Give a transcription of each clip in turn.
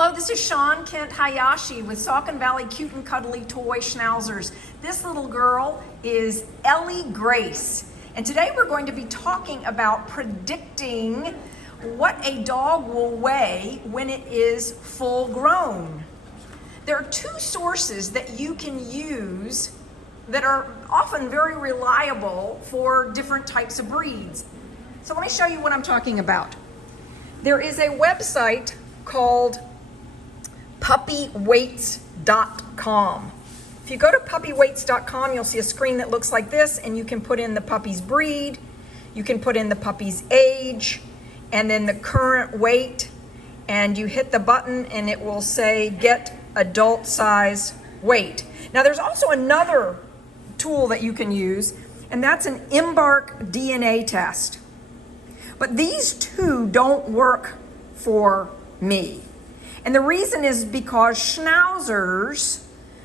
Hello, this is Shawn Kent Hayashi with Saucon Valley Cute and Cuddly Toy Schnauzers. This little girl is Ellie Grace, and today we're going to be talking about predicting what a dog will weigh when it is full grown. There are two sources that you can use that are often very reliable for different types of breeds. So let me show you what I'm talking about. There is a website called puppyweights.com. If you go to puppyweights.com, you'll see a screen that looks like this, and you can put in the puppy's breed, you can put in the puppy's age, and then the current weight, and you hit the button and it will say get adult size weight. Now there's also another tool that you can use, and that's an Embark DNA test. But these two don't work for me. And the reason is because schnauzers,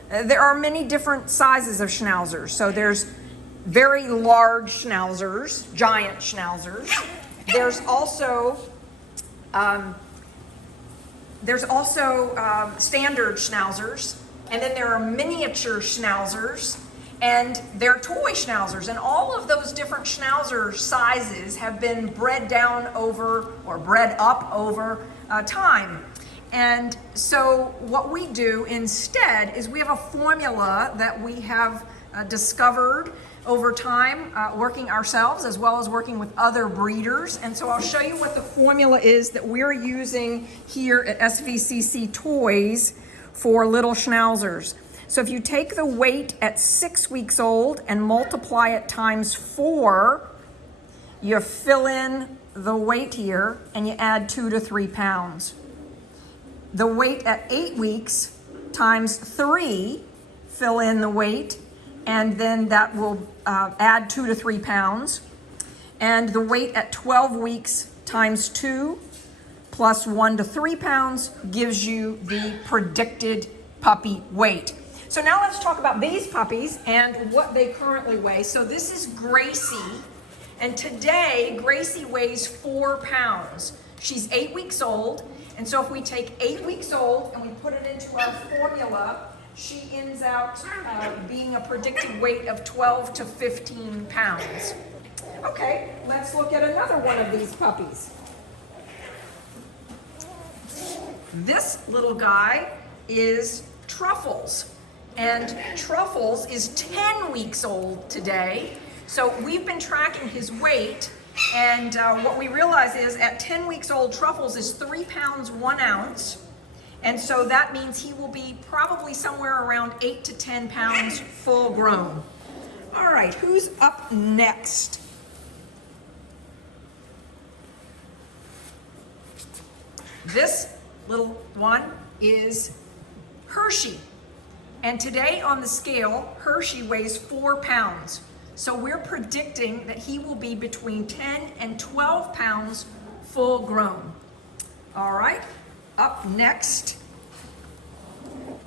there are many different sizes of schnauzers. So there's very large schnauzers, giant schnauzers. There's also standard schnauzers, and then there are miniature schnauzers, and they're toy schnauzers. And all of those different schnauzer sizes have been bred down over, or bred up over time. And so what we do instead is we have a formula that we have discovered over time, working ourselves as well as working with other breeders. And so I'll show you what the formula is that we're using here at SVCC Toys for little schnauzers. So if you take the weight at 6 weeks old and multiply it times 4, you fill in the weight here and you add 2 to 3 pounds. The weight at 8 weeks times 3, fill in the weight, and then that will add 2 to 3 pounds. And the weight at 12 weeks times 2 plus 1 to 3 pounds gives you the predicted puppy weight. So now let's talk about these puppies and what they currently weigh. So this is Gracie, and today Gracie weighs 4 pounds. She's 8 weeks old, and so if we take 8 weeks old and we put it into our formula, she ends out being a predicted weight of 12 to 15 pounds. Okay, let's look at another one of these puppies. This little guy is Truffles, and Truffles is 10 weeks old today. So we've been tracking his weight, and what we realize is at 10 weeks old, Truffles is 3 pounds 1 ounce. And so that means he will be probably somewhere around 8 to 10 pounds full grown. All right, who's up next? This little one is Hershey. And today on the scale, Hershey weighs 4 pounds. So we're predicting that he will be between 10 and 12 pounds full grown. All right, up next,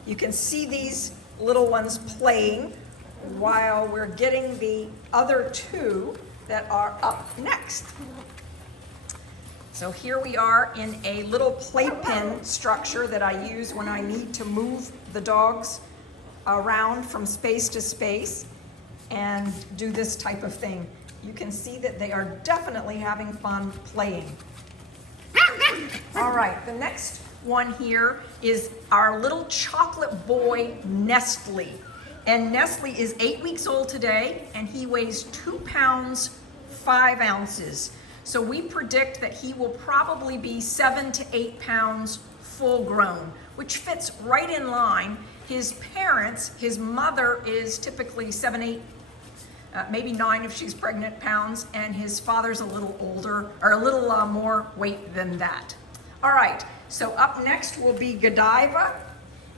you can see these little ones playing while we're getting the other two that are up next. So here we are in a little playpen structure that I use when I need to move the dogs around from space to space and do this type of thing. You can see that they are definitely having fun playing. All right, the next one here is our little chocolate boy, Nestle. And Nestle is 8 weeks old today, and he weighs 2 pounds 5 ounces. So we predict that he will probably be 7 to 8 pounds full grown, which fits right in line. His parents, his mother is typically 7, 8, maybe 9 if she's pregnant pounds, and his father's a little older, or a little more weight than that. All right, so up next will be Godiva,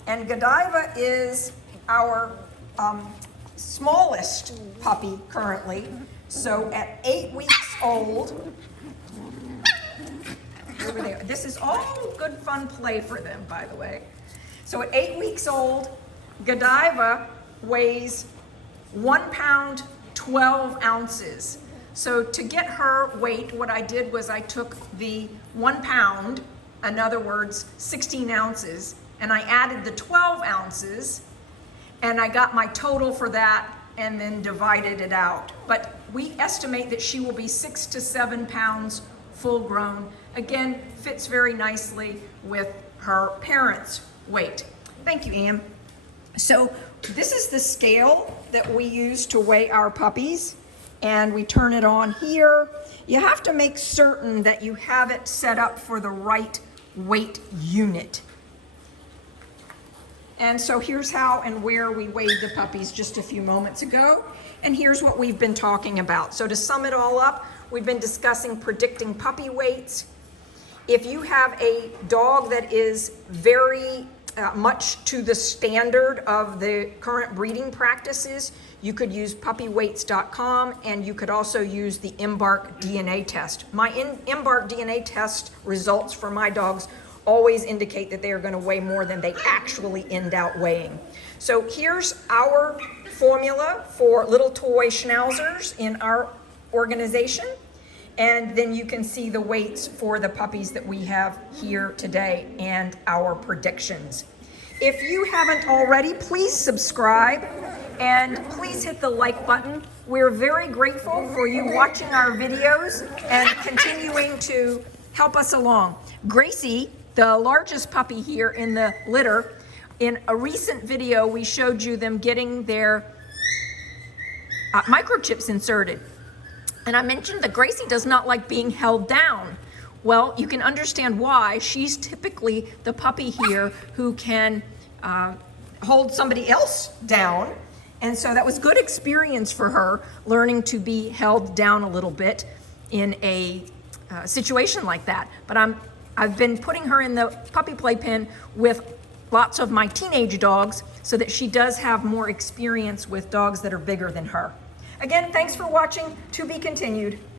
and Godiva is our smallest puppy currently. So at 8 weeks old, over there, this is all good fun play for them, by the way. So at 8 weeks old, Godiva weighs 1 pound 12 ounces. So to get her weight, what I did was I took the 1 pound in other words, 16 ounces, and I added the 12 ounces, and I got my total for that and then divided it out. But we estimate that she will be 6 to 7 pounds full grown. Again, fits very nicely with her parents' weight. Thank you, Ann. So this is the scale that we use to weigh our puppies, and we turn it on here. You have to make certain that you have it set up for the right weight unit. And so here's how and where we weighed the puppies just a few moments ago. And here's what we've been talking about. So to sum it all up, we've been discussing predicting puppy weights. If you have a dog that is very much to the standard of the current breeding practices, you could use puppyweights.com, and you could also use the Embark DNA test. My Embark DNA test results for my dogs always indicate that they are going to weigh more than they actually end out weighing. So here's our formula for little toy schnauzers in our organization. And then you can see the weights for the puppies that we have here today and our predictions. If you haven't already, please subscribe and please hit the like button. We're very grateful for you watching our videos and continuing to help us along. Gracie, the largest puppy here in the litter, in a recent video, we showed you them getting their microchips inserted. And I mentioned that Gracie does not like being held down. Well, you can understand why. She's typically the puppy here who can hold somebody else down. And so that was good experience for her, learning to be held down a little bit in a situation like that. But I've been putting her in the puppy playpen with lots of my teenage dogs so that she does have more experience with dogs that are bigger than her. Again, thanks for watching. To be continued.